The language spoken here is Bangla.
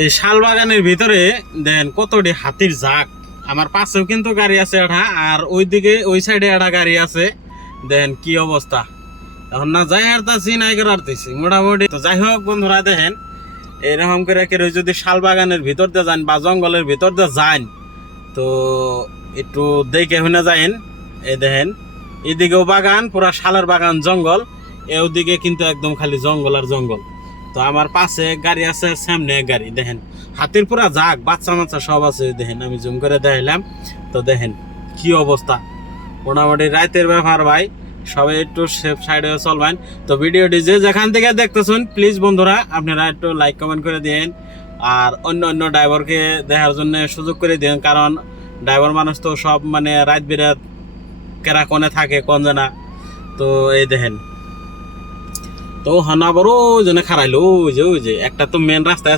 এই শাল বাগানের ভিতরে দেন কতটি হাতির ঝাঁক। আমার পাশেও কিন্তু গাড়ি আছে একটা, আর ওইদিকে ওই সাইডে একটা গাড়ি আছে। দেন কি অবস্থা, এখন না যাই হারতাছি নাই করে হারতেছি মোটামুটি। তো যাই হোক বন্ধুরা, দেখেন এরকম করে কেউ যদি শাল বাগানের ভিতর দিয়ে যান বা জঙ্গলের ভিতর দিয়ে যান, তো একটু দেখে শুনে যাইন। এই দেখেন এদিকেও বাগান, পুরা শালের বাগান, জঙ্গল, ওদিকে কিন্তু একদম খালি জঙ্গল আর জঙ্গল। তো আমার পাশে গাড়ি আছে, সামনে এক গাড়ি, দেখেন হাতির পুরা ঝাঁক, বাচ্চা মাচ্চা সব আছে। দেখেন আমি জুম করে দেখাইলাম, তো দেখেন কি অবস্থা। মোটামুটি রাতের ব্যাপার ভাই, সবাই একটু সেফ সাইডে চলবেন। তো ভিডিওটি যে যেখান থেকে দেখতেছেন প্লিজ বন্ধুরা আপনারা একটু লাইক কমেন্ট করে দিন, আর অন্য অন্য ড্রাইভারকে দেখার জন্য সুযোগ করে দিন, কারণ ড্রাইভার মানুষ তো সব মানে রাত বিরাত কেরা কোনে থাকে কোন জানা। তো এই দেখেন, তো হানা বড় ওই জন্য খারাইলো, ওই যে একটা তো মেন রাস্তায়